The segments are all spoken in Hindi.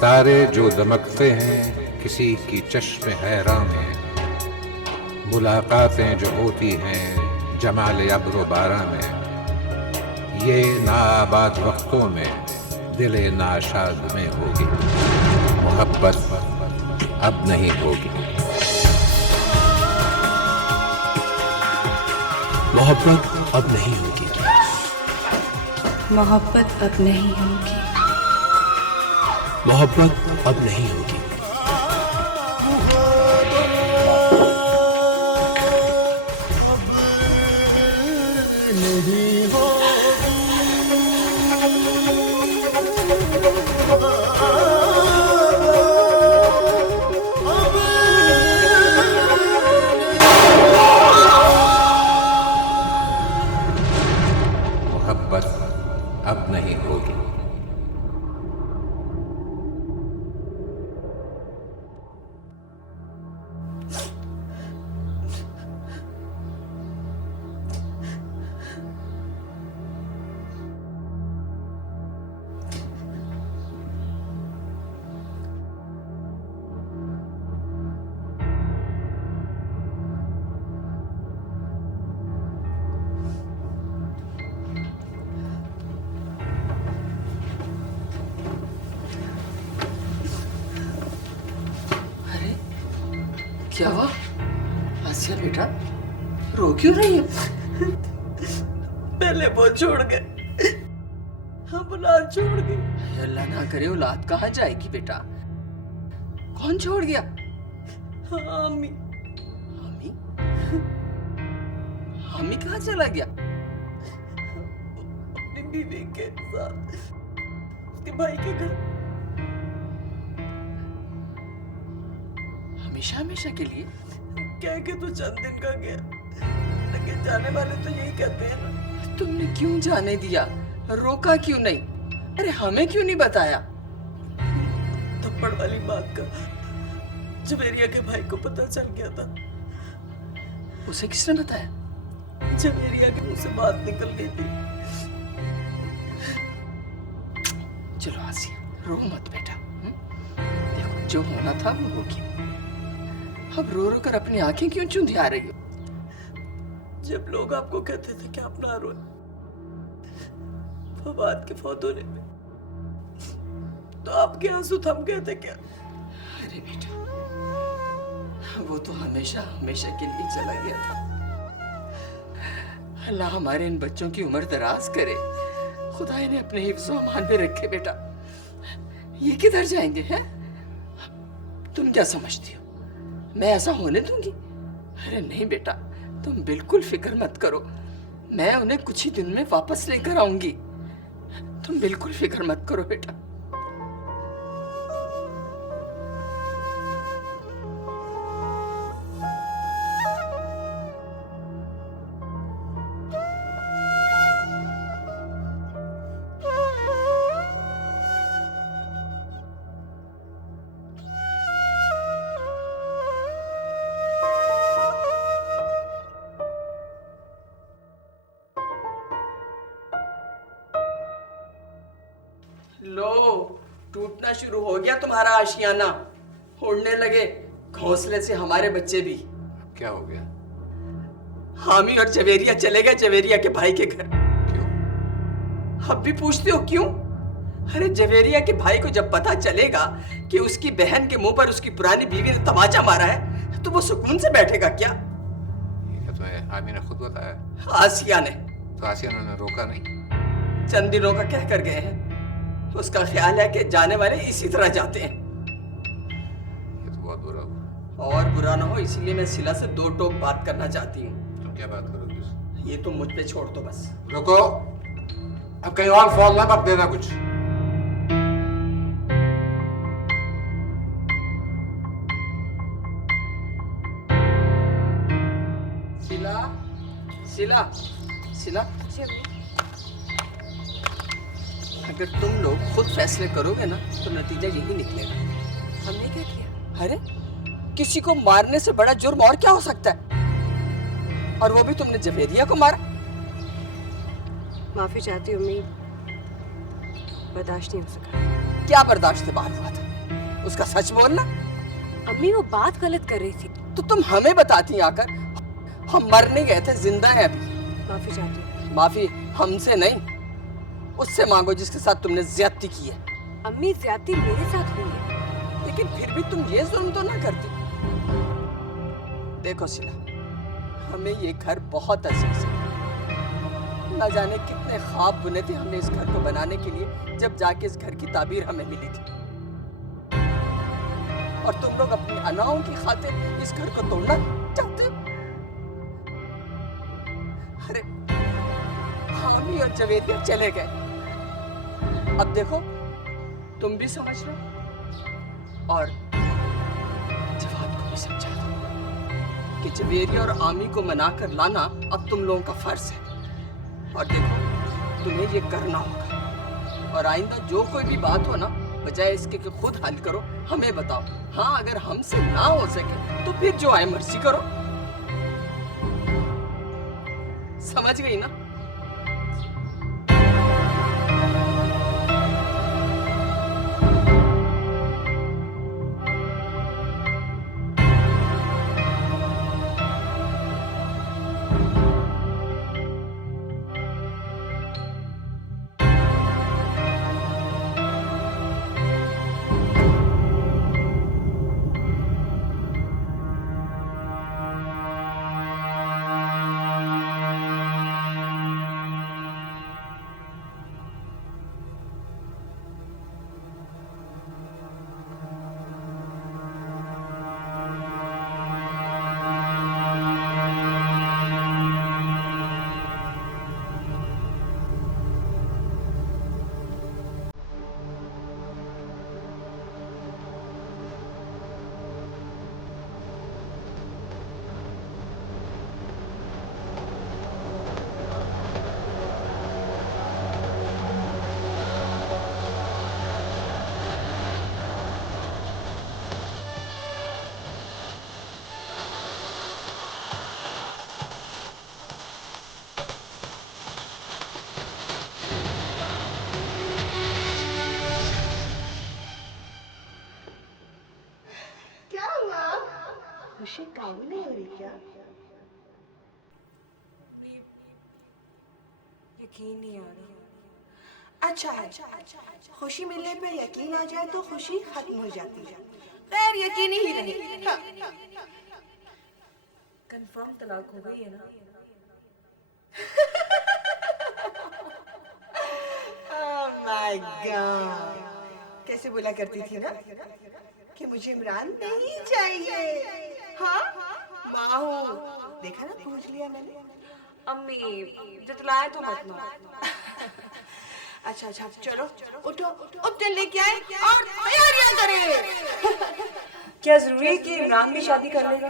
सितारे जो दमकते हैं किसी की चश्मे हैरां में, मुलाकातें जो होती हैं जमाले अब्रो बारां में, ये नाआबाद वक्तों में दिले नाशाद में होगी, मोहब्बत अब नहीं होगी। मोहब्बत अब नहीं होगी। मोहब्बत अब नहीं होगी। मोहब्बत अब नहीं होगी। मोहब्बत अब नहीं होगी। क्या हुआ आसिया बेटा, रो क्यों रही है? पहले वो छोड़ गए, हम औलाद छोड़ गए। अल्लाह ना करे औलाद कहाँ जाएगी बेटा? कौन छोड़ गया? हामी। हामी? हामी कहाँ चला गया? अपनी बीवी के साथ उसके भाई के घर। हमेशा हमेशा के लिए? क्या कि तू चंद दिन का गया, लेकिन जाने वाले तो यही कहते हैं ना। तुमने क्यों जाने दिया? रोका क्यों नहीं? अरे हमें क्यों नहीं बताया? थप्पड़ वाली बात का जवेरिया के भाई को पता चल गया था। उसे किसने बताया? जवेरिया के मुंह से बात निकल गई थी। चलो आसिया, रो मत बेटा। देखो जो होना था वो हो गया। अब रो रो कर अपनी आंखें क्यों चुंधिया रही हो? जब लोग आपको कहते थे कि आप ना रोए, फवाद के फौत होने में, तो आपके आंसू थम गए थे क्या? अरे बेटा, वो तो हमेशा हमेशा के लिए चला गया था। अल्लाह हमारे इन बच्चों की उम्र दराज करे, खुदा इन्हें अपने हिफ्ज़ो अमान में रखे। बेटा ये किधर जाएंगे हैं? तुम क्या समझती हो मैं ऐसा होने दूंगी? अरे नहीं बेटा, तुम बिल्कुल फिक्र मत करो, मैं उन्हें कुछ ही दिन में वापस लेकर आऊंगी। तुम बिल्कुल फिक्र मत करो बेटा। लो, टूटना शुरू हो गया तुम्हारा आशियाना, उड़ने लगे घोंसले से हमारे बच्चे भी। क्या हो गया? हामी और जवेरिया चले गए जवेरिया के भाई के घर। क्यों? अब भी पूछते हो क्यों? अरे जवेरिया के भाई को जब पता चलेगा कि उसकी बहन के मुंह पर उसकी पुरानी बीवी ने तमाचा मारा है, तो वो सुकून से बैठेगा क्या? ये तुम्हें हामी ने खुद बताया? आसिया ने। तो आसिया ने रोका नहीं? चंद दिनों का कह कर गए हैं, उसका ख्याल है कि जाने वाले इसी तरह जाते हैं। ये तो बहुत बुरा हुआ। और बुरा ना हो इसीलिए मैं सिला से दो टोक बात करना चाहती हूँ। तुम क्या बात करोगी उससे? ये तो मुझ पे छोड़ दो बस। रुको, अब कहीं और फॉल ना मत देना कुछ। सिला, सिला, सिला, अगर तुम लोग खुद फैसले करोगे ना तो नतीजा यही निकलेगा। हमने क्या किया? अरे किसी को मारने से बड़ा जुर्म और क्या हो सकता है? और वो भी तुमने जवेरिया को मारा। माफी चाहती हूँ, बर्दाश्त नहीं हो सका। क्या बर्दाश्त से बाहर हुआ था? उसका सच बोलना। अम्मी वो बात गलत कर रही थी। तो तुम हमें बताती आकर, हम मर नहीं गए थे, जिंदा हैं अभी। माफी चाहती हूँ। माफी हमसे नहीं, उससे मांगो जिसके साथ तुमने ज्यादती की है। अम्मी ज्यादती मेरे साथ हुई है। लेकिन फिर भी तुम ये जुल्म तो ना करती। देखो सिला, हमें ये घर बहुत अजीज है। न जाने कितने ख्वाब बुने थे हमने इस घर को बनाने के लिए, जब जाके इस घर की ताबीर हमें मिली थी। और तुम लोग अपनी अनाओं की खातिर इस घर को तोड़ना चाहते हो। अरे हामी और जवेदिया चले गए, अब देखो तुम भी समझ लो और जवाब को भी समझा दो कि जवेरिया और आमी को मनाकर लाना अब तुम लोगों का फर्ज है। और देखो तुम्हें ये करना होगा, और आइंदा जो कोई भी बात हो ना, बजाय इसके कि खुद हल करो, हमें बताओ। हाँ, अगर हमसे ना हो सके तो फिर जो आए मर्जी करो। समझ गई ना? खुशी काबू नहीं हो रही क्या? यकीन नहीं आ रहा। अच्छा है, खुशी मिलने पे यकीन आ जाए तो खुशी खत्म हो जाती है। खैर यकीन ही रही। कंफर्म तलाक हो गई है ना? ओह माय गॉड, कैसे बोला करती थी ना कि मुझे इमरान नहीं चाहिए। हाँ, माँ हूँ, देखा ना, पूछ लिया मैंने। अम्मी जतलाए तो मत ना। अच्छा अच्छा, चलो उठो, उपटन लेके आए और तैयारियां करें। क्या जरूरी है कि इमरान भी शादी कर लेगा?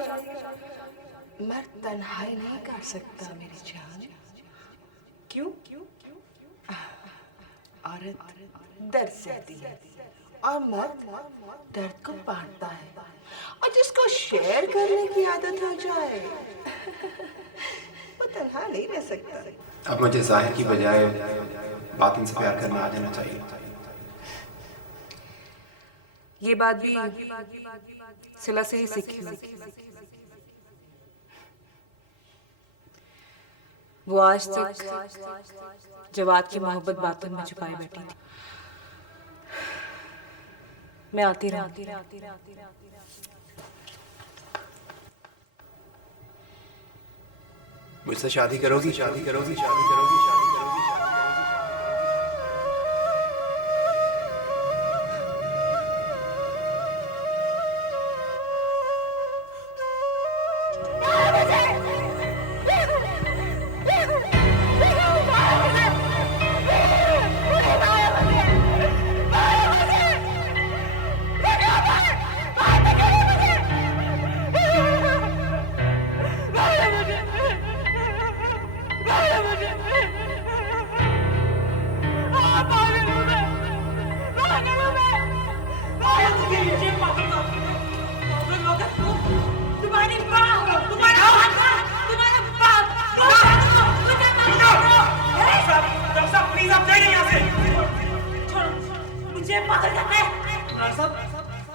मर्द तन्हाई नहीं कर सकता मेरी जान। क्यों? औरत दर्द सहती है और मर्द दर्द को बांटता है, और जिसको शेयर करने की आदत हो जाए वो तन्हा नहीं रह सकता। अब मुझे जाहिर की बजाय बातिन से प्यार करना आ जाना चाहिए। ये बात भी सिला से ही सीखी हुई। वो आज तक जवाद की मोहब्बत बातों में छुपाए बैठी थी। मैं आती रहती। मुझसे शादी करोगी? शादी करोगी? शादी करोगी? शादी करोगी?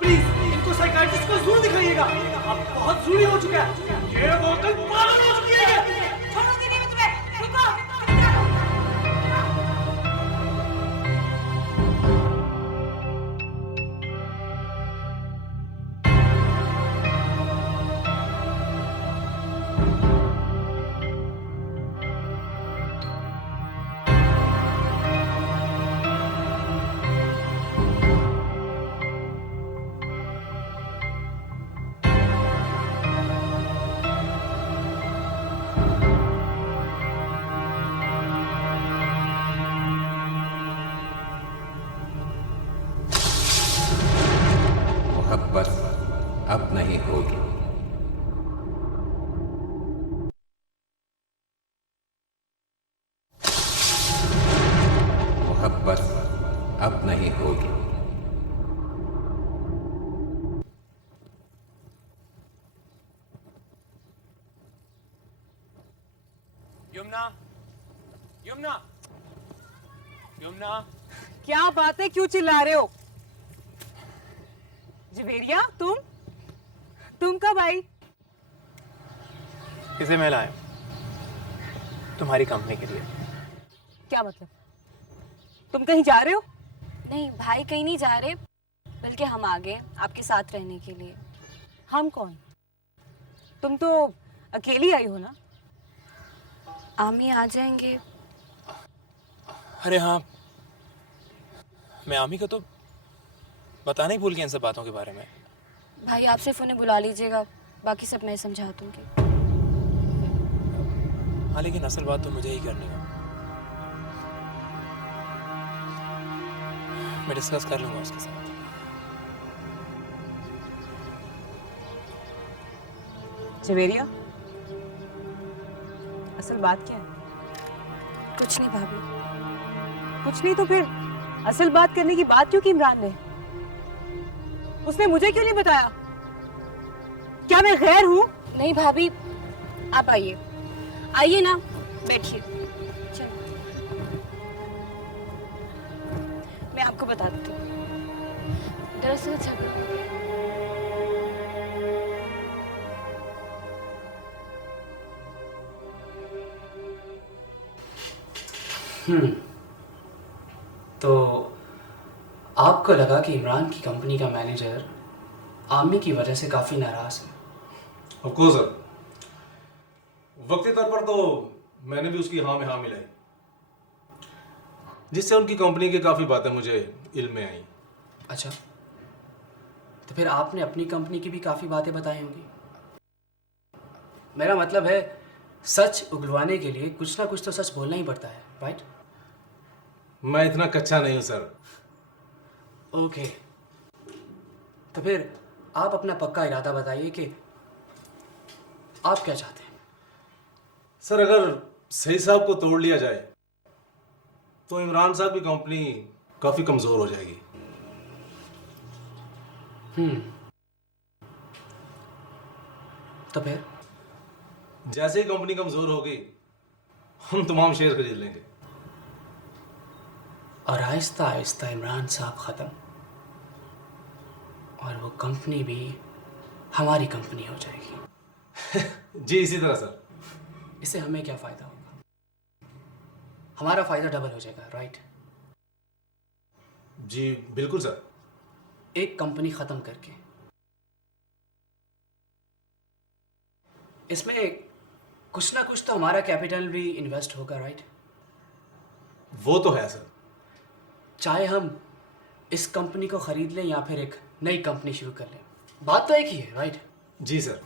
प्लीज इनको साइकाइट्रिस्ट को जरूर दिखाइएगा। अब बहुत जरूरी हो चुका है। ये बोतल पागल हो चुकी है। छोड़ो दीदी मैं तुम्हें, रुको। मोहब्बत अब नहीं होगी। मोहब्बत अब नहीं होगी। यमुना, यमुना, यमुना। क्या बात है, क्यों चिल्ला रहे हो? जवेरिया, तुम कब आई? इसे मैं लाया तुम्हारी कंपनी के लिए। क्या मतलब? तुम कहीं जा रहे हो? नहीं भाई, कहीं नहीं जा रहे, बल्कि हम आ गए आपके साथ रहने के लिए। हम कौन? तुम तो अकेली आई हो ना? आमी आ जाएंगे। अरे हाँ, मैं आमी को तो बताना ही भूल गया इन सब बातों के बारे में। भाई आप सिर्फ उन्हें बुला लीजिएगा, बाकी सब मैं समझा दूंगी। हाँ, लेकिन असल बात तो मुझे ही करनी है। मैं डिस्कस कर लूंगा उसके साथ। जवेरिया, असल बात क्या है? कुछ नहीं भाभी। कुछ नहीं तो फिर असल बात करने की बात क्यों की इमरान ने? उसने मुझे क्यों नहीं बताया? क्या मैं गैर हूं? नहीं भाभी, आप आइए, आइए ना, बैठिए। चलो मैं आपको बता देती हूँ। दरअसल चलो, तो आपको लगा कि इमरान की कंपनी का मैनेजर आमी की वजह से काफ़ी नाराज़ है। ऑफ कोर्स सर, वक्ती तौर पर तो मैंने भी उसकी हाँ में हाँ मिलाई, जिससे उनकी कंपनी की काफ़ी बातें मुझे इल्म में आई। अच्छा, तो फिर आपने अपनी कंपनी की भी काफ़ी बातें बताई होंगी। मेरा मतलब है, सच उगलवाने के लिए कुछ ना कुछ तो सच बोलना ही पड़ता है, राइट? मैं इतना कच्चा नहीं हूँ सर। ओके, तो फिर आप अपना पक्का इरादा बताइए कि आप क्या चाहते हैं। सर, अगर सही साहब को तोड़ लिया जाए तो इमरान साहब की कंपनी काफ़ी कमज़ोर हो जाएगी। तो फिर जैसे ही कंपनी कमज़ोर होगी, हम तमाम शेयर खरीद लेंगे और आहिस्ता आहिस्ता इमरान साहब ख़त्म और वो कंपनी भी हमारी कंपनी हो जाएगी। जी इसी तरह सर। इससे हमें क्या फ़ायदा होगा? हमारा फ़ायदा डबल हो जाएगा, राइट? जी बिल्कुल सर। एक कंपनी ख़त्म करके इसमें कुछ ना कुछ तो हमारा कैपिटल भी इन्वेस्ट होगा, राइट? वो तो है सर। चाहे हम इस कंपनी को ख़रीद लें या फिर एक नई कंपनी शुरू कर लें, बात तो एक ही है, राइट? जी सर।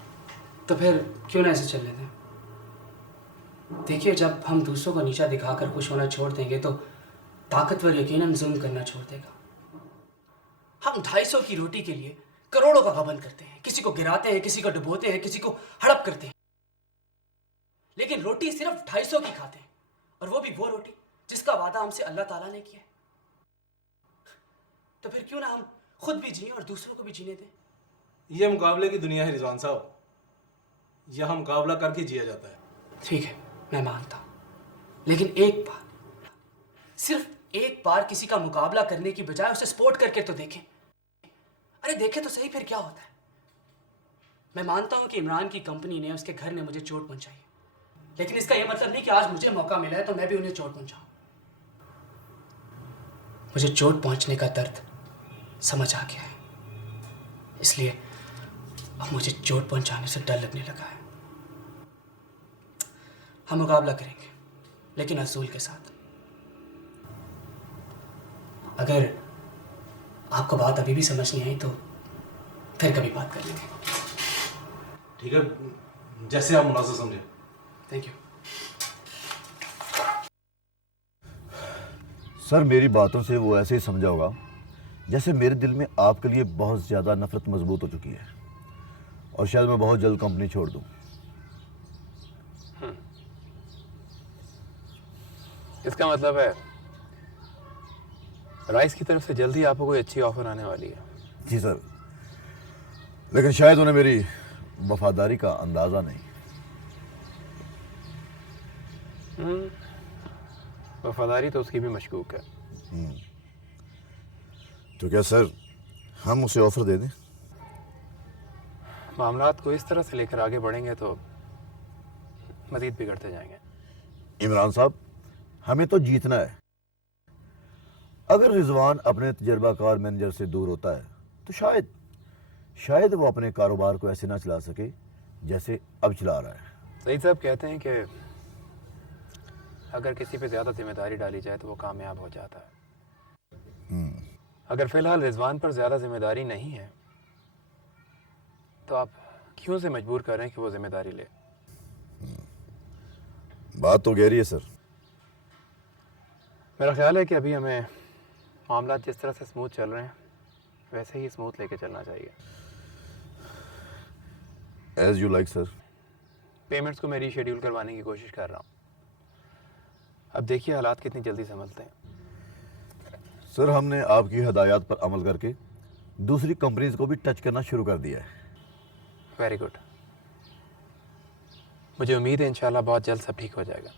तो फिर क्यों ना ऐसे चल लेते हैं? देखिए, जब हम दूसरों को नीचा दिखाकर खुश होना छोड़ देंगे तो ताकतवर यकीनन जुल्म करना छोड़ देगा। हम 250 की रोटी के लिए करोड़ों का गबन करते हैं, किसी को गिराते हैं, किसी को डुबोते हैं, किसी को हड़प करते हैं, लेकिन रोटी सिर्फ 250 की खाते हैं, और वो भी वो रोटी जिसका वादा हमसे अल्लाह ताला ने किया है। तो फिर क्यों ना हम खुद भी जिए और दूसरों को भी जीने दें? यह मुकाबले की दुनिया है रिजवान साहब, यहाँ मुकाबला करके जिया जाता है। ठीक है, मैं मानता हूं, लेकिन एक बार, सिर्फ एक बार किसी का मुकाबला करने की बजाय उसे सपोर्ट करके तो देखें। अरे देखे तो सही फिर क्या होता है। मैं मानता हूं कि इमरान की कंपनी ने, उसके घर ने मुझे चोट पहुंचाई, लेकिन इसका यह मतलब नहीं कि आज मुझे मौका मिला है तो मैं भी उन्हें चोट पहुंचाऊं। मुझे चोट पहुंचने का दर्द समझ आ गया है, इसलिए अब मुझे चोट पहुंचाने से डर लगने लगा है। हम मुकाबला करेंगे, लेकिन असूल के साथ। अगर आपको बात अभी भी समझ नहीं आई तो फिर कभी बात कर लेंगे। ठीक है, जैसे आप मुनासिब समझे। Thank you. सर मेरी बातों से वो ऐसे ही समझा होगा जैसे मेरे दिल में आपके लिए बहुत ज़्यादा नफरत मजबूत हो चुकी है और शायद मैं बहुत जल्द कंपनी छोड़ दूं। इसका मतलब है राइस की तरफ से जल्दी आपको कोई अच्छी ऑफर आने वाली है। जी सर, लेकिन शायद उन्हें मेरी वफादारी का अंदाज़ा नहीं। वफादारी तो उसकी भी मशकूक है। तो क्या सर हम उसे ऑफर दे दें? मामलात को इस तरह से लेकर आगे बढ़ेंगे तो मजीद बिगड़ते जाएंगे। इमरान साहब, हमें तो जीतना है। अगर रिजवान अपने तजर्बाकार मैनेजर से दूर होता है तो शायद वो अपने कारोबार को ऐसे ना चला सके जैसे अब चला रहा है। सईद साहब कहते हैं कि अगर किसी पे ज़्यादा जिम्मेदारी डाली जाए तो वो कामयाब हो जाता है। अगर फिलहाल रिजवान पर ज़्यादा जिम्मेदारी नहीं है तो आप क्यों से मजबूर कर रहे हैं कि वो जिम्मेदारी ले? बात तो गहरी है सर। मेरा ख्याल है कि अभी हमें मामला जिस तरह से स्मूथ चल रहे हैं वैसे ही स्मूथ लेके चलना चाहिए। As you like sir. Payments को मैं रीशेड्यूल करवाने की कोशिश कर रहा हूँ। अब देखिए हालात कितनी जल्दी संभलते हैं। सर हमने आपकी हदायत पर अमल करके दूसरी कंपनीज को भी टच करना शुरू कर दिया है। Very good. मुझे उम्मीद है इंशाल्लाह बहुत जल्द सब ठीक हो जाएगा।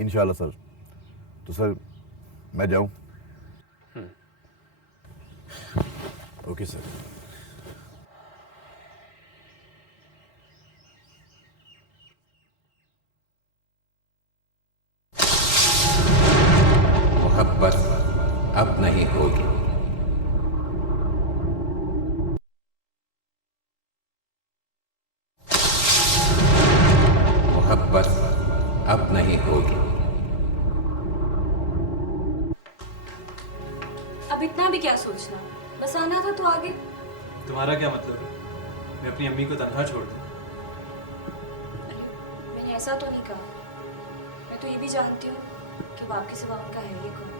इंशाल्लाह सर। तो सर मैं जाऊं? Okay sir. मोहब्बत अब नहीं होगी। मोहब्बत अब नहीं होगी। अब इतना भी क्या सोचना, बस आना था तो आगे। तुम्हारा क्या मतलब है? मैं अपनी अम्मी को तनहा छोड़ दूं? मैंने ऐसा तो नहीं कहा। मैं तो ये भी जानती हूँ कि वो आपके सिवा उनका है ही कौन।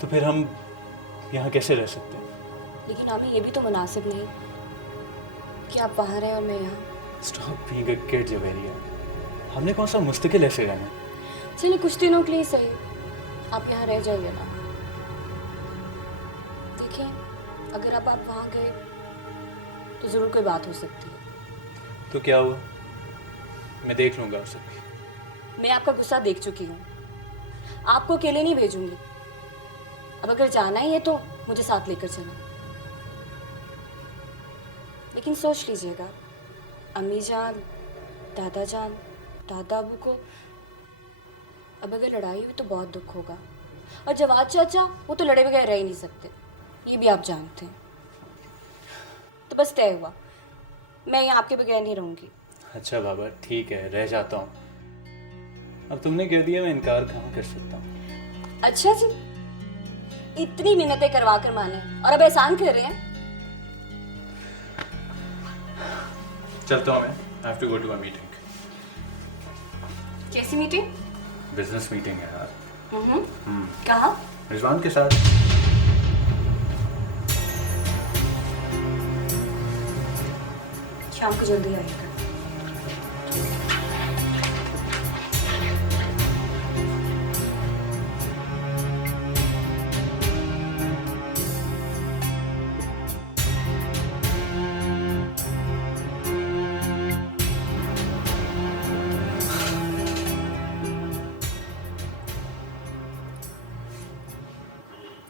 तो फिर हम यहाँ कैसे रह सकते हैं? लेकिन हमें ये भी तो मुनासिब नहीं कि आप वहाँ रहें और मैं यहाँ। Stop being a kid Javeria. हमने कौन सा मुस्तकिल ऐसे रहना? चलिए कुछ दिनों के लिए सही, आप यहाँ रह जाइए ना। देखिए अगर अब आप वहाँ गए तो ज़रूर कोई बात हो सकती है। तो क्या हुआ? मैं देख लूँगा उसे भी। मैं आपका गुस्सा देख चुकी हूँ। आपको अकेले नहीं भेजूंगी। अब अगर जाना ही है तो मुझे साथ लेकर चलो। लेकिन सोच लीजिएगा, अम्मी जान, दादा जान, दादा अबू को अब अगर लड़ाई हुई तो बहुत दुख होगा। और जवाद चाचा वो तो लड़े बगैर रह ही नहीं सकते, ये भी आप जानते हैं। तो बस तय हुआ, मैं यहाँ आपके बगैर नहीं रहूँगी। अच्छा बाबा ठीक है, रह जाता हूँ। अब तुमने कह दिया, मैं इनकार कहाँ कर सकता हूँ। अच्छा जी, इतनी मिन्नतें करवा कर माने और अब एहसान कर रहे हैं। चलता हूँ मैं। I have to go to a meeting. कैसी मीटिंग? बिजनेस मीटिंग है यार। कहाँ? रिजवान के साथ। शाम को जल्दी आएगा।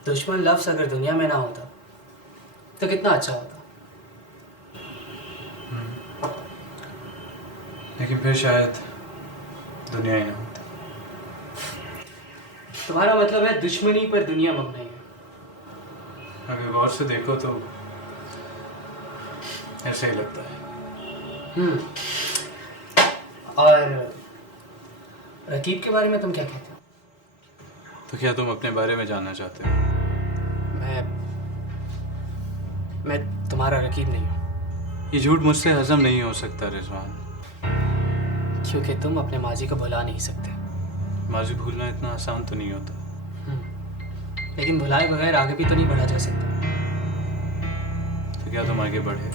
दुश्मन लफ्ज़ अगर दुनिया में ना होता तो कितना अच्छा होता। लेकिन फिर शायद दुनिया ही ना होती। तुम्हारा मतलब है दुश्मनी पर दुनिया मबनी है। अगर गौर से देखो तो ऐसा ही लगता है। और रकीब के बारे में तुम क्या कहते हो? तो क्या तुम अपने बारे में जानना चाहते हो? मैं तुम्हारा रकीब नहीं हूँ। ये झूठ मुझसे हजम नहीं हो सकता रिजवान। क्योंकि तुम अपने माजी को भुला नहीं सकते। माजी भूलना इतना आसान तो नहीं होता। लेकिन भुलाए बगैर आगे भी तो नहीं बढ़ा जा सकता। तो क्या तुम आगे बढ़े?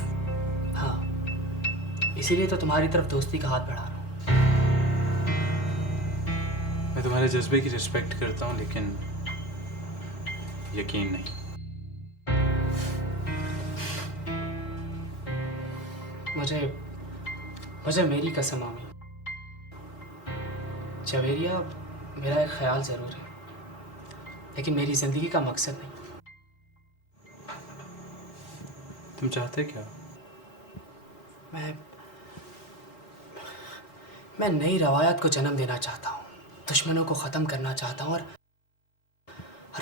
हाँ, इसीलिए तो तुम्हारी तरफ दोस्ती का हाथ बढ़ा रहा हूँ। मैं तुम्हारे जज्बे की रिस्पेक्ट करता हूँ, लेकिन यकीन नहीं। मुझे मेरी कसम आमी, जवेरिया मेरा एक ख्याल ज़रूर है, लेकिन मेरी ज़िंदगी का मकसद नहीं। तुम चाहते क्या? मैं नई रवायत को जन्म देना चाहता हूँ, दुश्मनों को ख़त्म करना चाहता हूँ और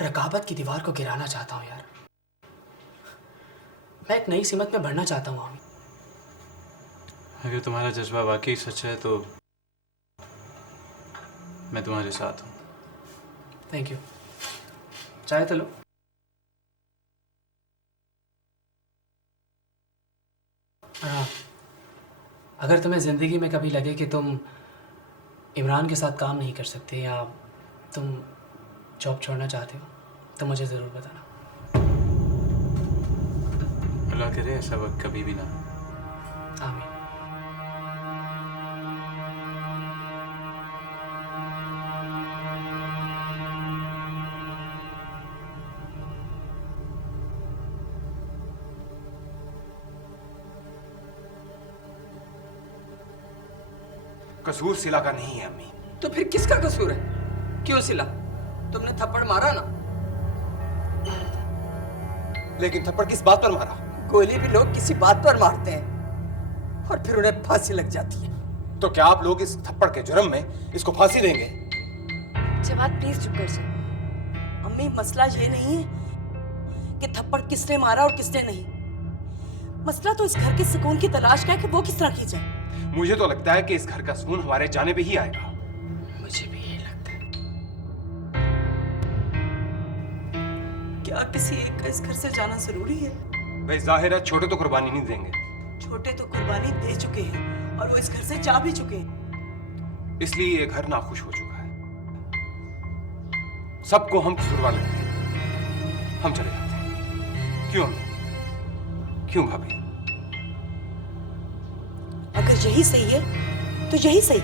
रकाबत की दीवार को गिराना चाहता हूँ। यार, मैं एक नई सिमत में बढ़ना चाहता हूँ आमी। अगर तुम्हारा जज्बा वाकई सच है तो मैं तुम्हारे साथ हूँ। Thank you. चाय तो लो। हाँ, अगर तुम्हें ज़िंदगी में कभी लगे कि तुम इमरान के साथ काम नहीं कर सकते या तुम जॉब छोड़ना चाहते हो तो मुझे ज़रूर बताना। अल्लाह करे ऐसा वक्त कभी भी ना। आमीन। कसूर सिला का नहीं है अम्मी। तो फिर किसका कसूर है? क्यों सिला? तुमने थप्पड़ मारा ना। लेकिन थप्पड़ किस बात पर मारा? गोली भी लोग किसी बात पर मारते हैं और फिर उन्हें फांसी लग जाती है। तो क्या आप लोग इस थप्पड़ के जुर्म में इसको फांसी देंगे? जवाद प्लीज चुप कर जाए। अम्मी, मसला ये नहीं है कि थप्पड़ किसने मारा और किसने नहीं। मसला तो इस घर के सुकून की तलाश का है कि वो किस तरह की जाए। मुझे तो लगता है कि इस घर का सुकून हमारे जाने पे ही आएगा। मुझे भी ये लगता है। क्या किसी एक का इस घर से जाना जरूरी है? भाई जाहिर है छोटे तो कुर्बानी नहीं देंगे। छोटे तो कुर्बानी दे चुके हैं और वो इस घर से जा भी चुके हैं। इसलिए ये घर नाखुश हो चुका है। सबको हम कसूरवार लगते हैं। हम चले जाते हैं। क्यों? क्यों भाभी? अगर यही सही है तो यही सही।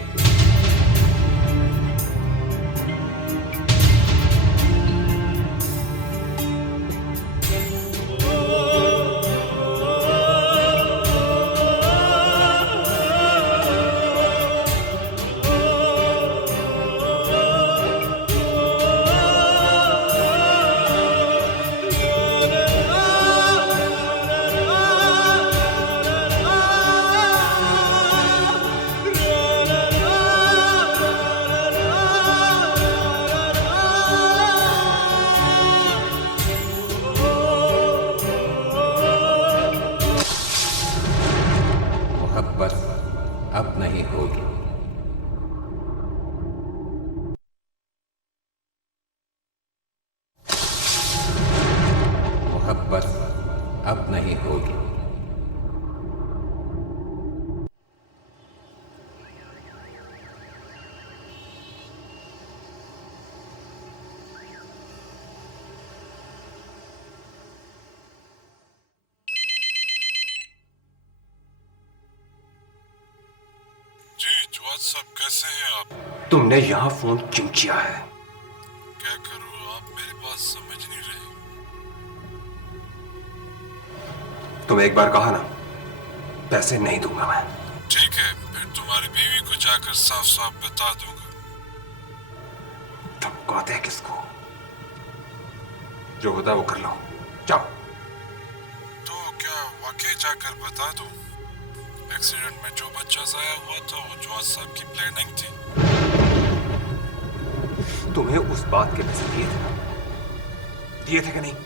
मोहब्बत अब नहीं होगी। मोहब्बत अब नहीं होगी। जी जवाद साहब, कैसे हैं आप? तुमने यहाँ फोन क्यों किया है? क्या करूँ, आप मेरी बात समझ नहीं रहे। तुम एक बार कहा ना, पैसे नहीं दूंगा मैं। ठीक है, फिर तुम्हारी बीवी को जाकर साफ साफ बता दूंगा। धमकाते हैं किसको? जो होता है वो कर लो, जाओ। तो क्या वाकई जाकर बता दूं एक्सीडेंट में जो बच्चा जाया हुआ था वो जवाद साहब की प्लानिंग थी? तुम्हें उस बात के पैसे दिए थे ना, दिए थे कि नहीं?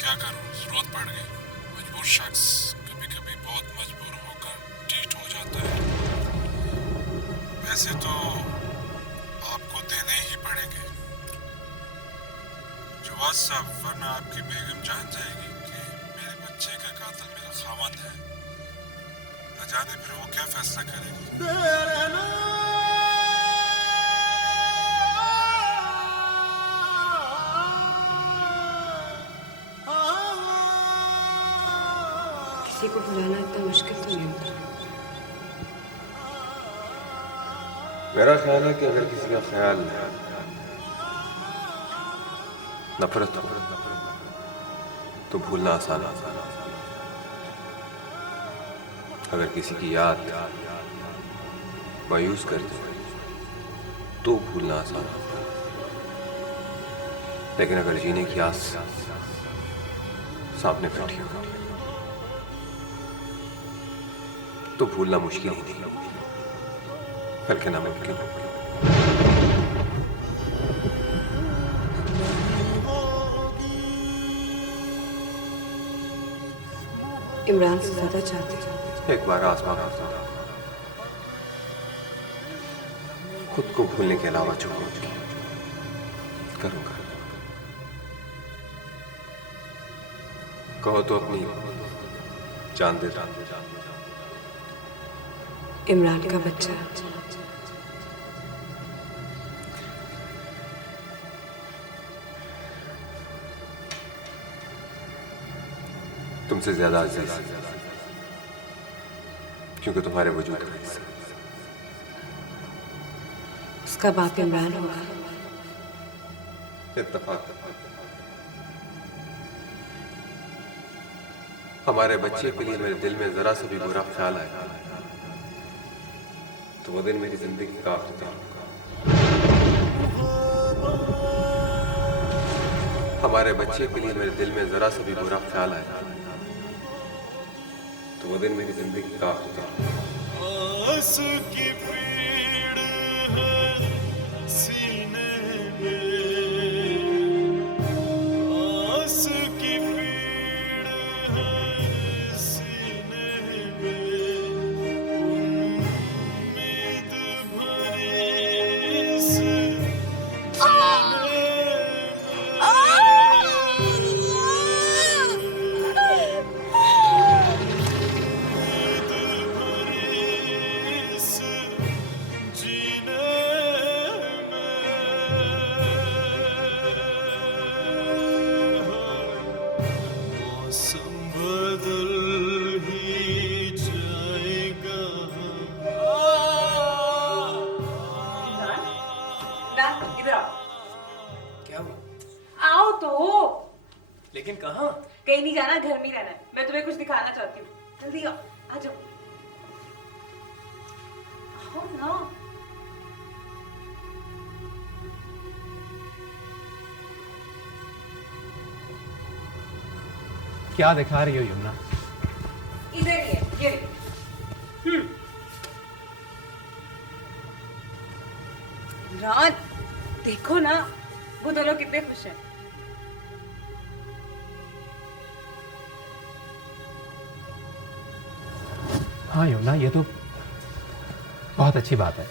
क्या करूं, जरूरत पड़ गई। मजबूर शख्स कभी कभी बहुत मजबूर होकर ढीठ हो जाता है। वैसे तो आपको देने ही पड़ेंगे जवाद साहब, वरना आपकी बेगम जान जाएगी कि मेरे बच्चे का कातिल मेरा खावंद है। न जाने फिर वो क्या फैसला करेगी। किसी को बुलाना इतना मुश्किल तो नहीं होता। मेरा ख्याल है कि अगर किसी का ख्याल नफरत हो तो भूलना आसान है। अगर किसी की याद मायूस कर दे तो भूलना आसान है, लेकिन अगर जीने की आस सामने बैठी हो तो भूलना मुश्किल ही नहीं, बल्कि नामुमकिन हो। इमरान से ज्यादा चाहते हो। एक बार आसमां खुद को भूलने के अलावा जो करूंगा, कहो तो अपनी जान दे। इमरान का बच्चा तुमसे ज्यादा अजीज, क्योंकि तुम्हारे वजूद का हिस्सा। उसका बाप इमरान होगा। इत्तेफाक। हमारे बच्चे के लिए मेरे दिल में जरा सा भी बुरा ख्याल आया तो वो दिन मेरी जिंदगी का आखिरी दिन होगा। हमारे बच्चे के लिए मेरे दिल में जरा सा भी बुरा ख्याल आया तो वो दिन मेरी जिंदगी का आखिरी दिन होगा। लेकिन कहाँ? कहीं नहीं जाना, घर में ही रहना है। मैं तुम्हें कुछ दिखाना चाहती हूँ। जल्दी आओ, आ जाओ। आओ ना। क्या दिखा रही हो यमुना? इधर ही है, ये रात देखो ना, वो दोनों कितने खुश हैं। हाँ यमुना, ये तो बहुत अच्छी बात है।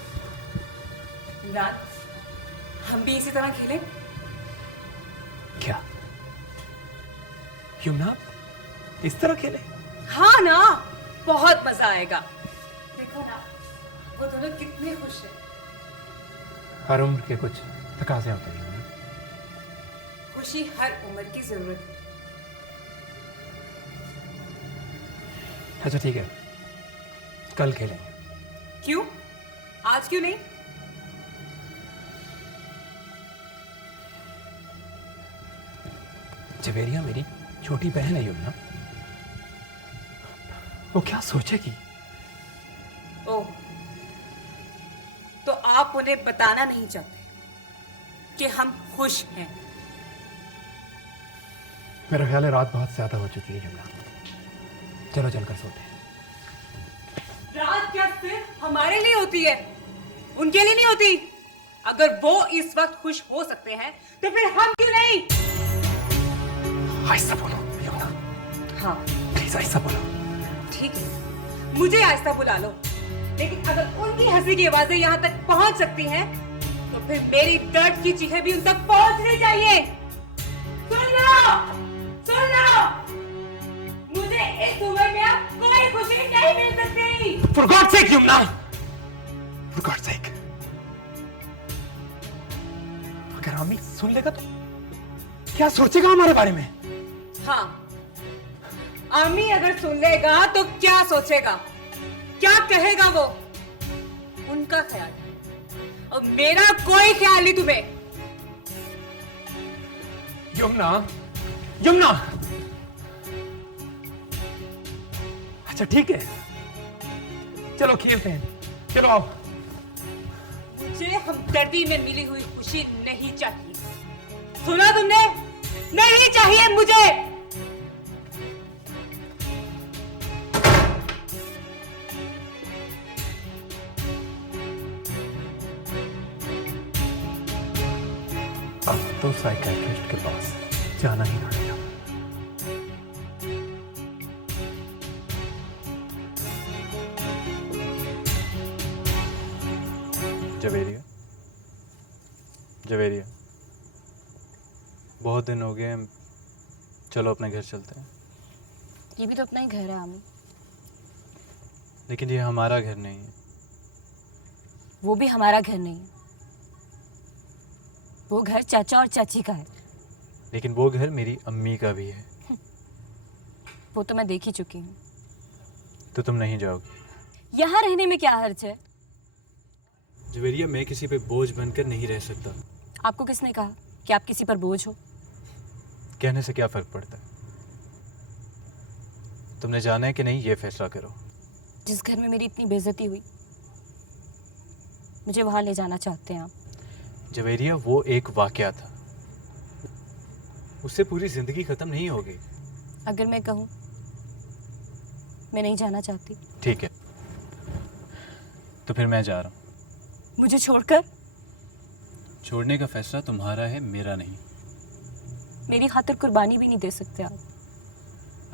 इमरान, हम भी इसी तरह खेलें? क्या यमुना, इस तरह खेले? हाँ ना, बहुत मजा आएगा। देखो ना, वो दोनों कितने खुश हैं। हर उम्र के कुछ तकाजे होते हैं यमुना। खुशी हर उम्र की जरूरत है। अच्छा ठीक है, कल खेलेंगे। क्यों? आज क्यों नहीं? जवेरिया मेरी छोटी बहन है यमुना, वो क्या सोचेगी? ओह, तो आप उन्हें बताना नहीं चाहते कि हम खुश हैं? मेरा ख्याल है रात बहुत ज्यादा हो चुकी है यमुना, चलो चलकर सोते हैं। रात क्या सिर्फ हमारे लिए होती है, उनके लिए नहीं होती। अगर वो इस वक्त खुश हो सकते हैं तो फिर हम क्यों नहीं? आहिस्ता बोलो यमुना, हाँ प्लीज आहिस्ता बोलो। ठीक है, मुझे आहिस्ता बुला लो, लेकिन अगर उनकी हंसी की आवाजें यहाँ तक पहुंच सकती हैं तो फिर मेरी दर्द की चीखें भी उन तक पहुंचनी चाहिए। सुन लो, सुन लो, मुझे इस उम्र में अब कोई खुशी नहीं मिल सकती। For God's sake Yamuna, For God's sake। अगर अम्मी सुन लेगा तो क्या सोचेगा हमारे बारे में? हाँ, आमी अगर सुन लेगा तो क्या सोचेगा, क्या कहेगा वो, उनका ख्याल है, और मेरा कोई ख्याल नहीं तुम्हें। यमुना, यमुना, अच्छा ठीक है, चलो खेलते हैं, चलो आओ। मुझे हमदर्दी में मिली हुई खुशी नहीं चाहिए, सुना तुमने? नहीं चाहिए मुझे। अब तो साइकियाट्रिस्ट के पास जाना ही पड़ेगा। जवेरिया, जवेरिया, बहुत दिन हो गए, चलो अपने घर चलते हैं। ये भी तो अपना ही घर है आमी। लेकिन ये हमारा घर नहीं है। वो भी हमारा घर नहीं है, वो घर चाचा और चाची का है। लेकिन वो घर मेरी अम्मी का भी है। वो तो मैं देख ही चुकी हूँ। तो तुम नहीं जाओगी? यहाँ रहने में क्या हर्ज है? जवेरिया, मैं किसी पे बोझ बनकर नहीं रह सकता। आपको किसने कहा कि आप किसी पर बोझ हो? कहने से क्या फर्क पड़ता है? तुमने जाना है कि नहीं, ये फैसला करो। जिस घर में मेरी इतनी बेइज्जती हुई, मुझे वहां ले जाना चाहते हैं आप? जवेरिया, वो एक वाकया था, उससे पूरी जिंदगी खत्म नहीं होगी। अगर मैं कहूँ मैं नहीं जाना चाहती? ठीक है, तो फिर मैं जा रहा हूँ। मुझे छोड़कर? छोड़ने का फैसला तुम्हारा है, मेरा नहीं। मेरी खातिर कुर्बानी भी नहीं दे सकते आप?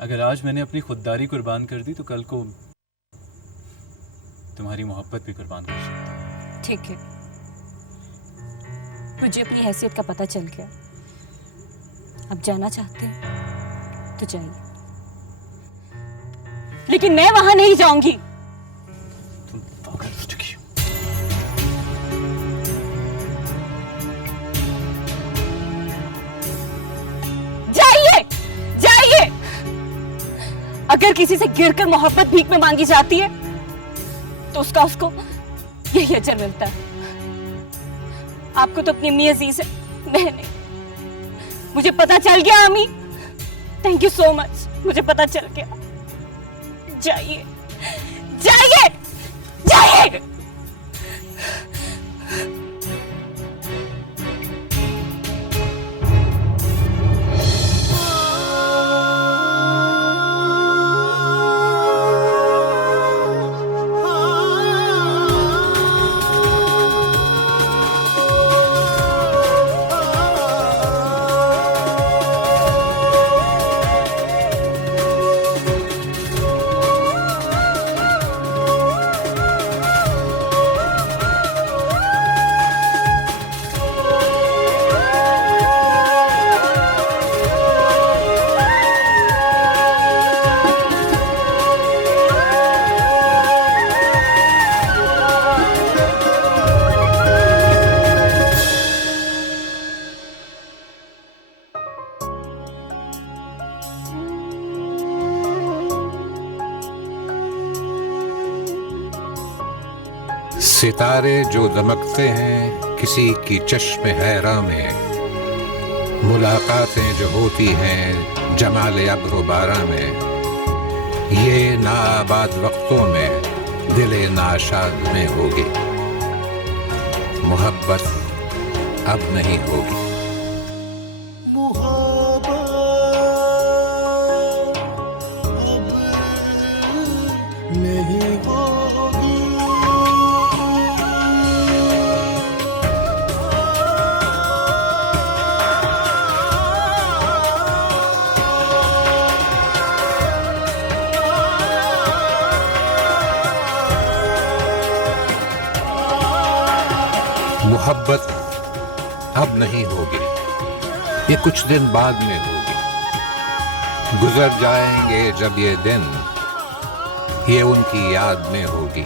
अगर आज मैंने अपनी खुददारी कुर्बान कर दी तो कल को तुम्हारी मोहब्बत भी कुर्बान कर सकती। ठीक है, मुझे अपनी हैसियत का पता चल गया। अब जाना चाहते हैं तो जाइए, लेकिन मैं वहां नहीं जाऊंगी। तुम पागल हो चुकी हो। जाइए, जाइए। अगर किसी से गिरकर मोहब्बत भीख में मांगी जाती है तो उसको यही अजर मिलता है। आपको तो अपनी अम्मी अजीज है, मैं नहीं। मुझे पता चल गया आमी, थैंक यू सो मच, मुझे पता चल गया। जाइए, जाइए, जाइए। सितारे जो दमकते हैं किसी की चश्मे हैरा में, मुलाकातें जो होती हैं जमाले अब्र बारा में, ये नाबाद वक्तों में दिले नाशाद में होगी, मोहब्बत अब नहीं होगी। मुहब्बत मोहब्बत अब नहीं होगी, ये कुछ दिन बाद में होगी। गुजर जाएंगे जब ये दिन, ये उनकी याद में होगी।